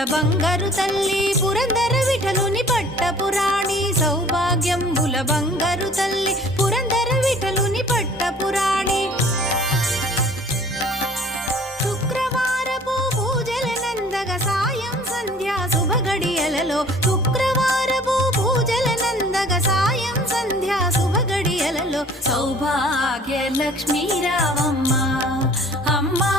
సౌభాగ్యంబుల బంగారు తల్లి పురందర విఠలుని పట్టపురాణి సౌభాగ్యంబుల బంగారు తల్లి పురందర విఠలుని పట్టపురాణి శుక్రవారపు పూజల నందగ సాయం సంధ్యా శుభగడియలలో శుక్రవారపు పూజల నందగ సాయం సంధ్యా శుభగడియలలో సౌభాగ్య లక్ష్మీ రావమ్మ అమ్మా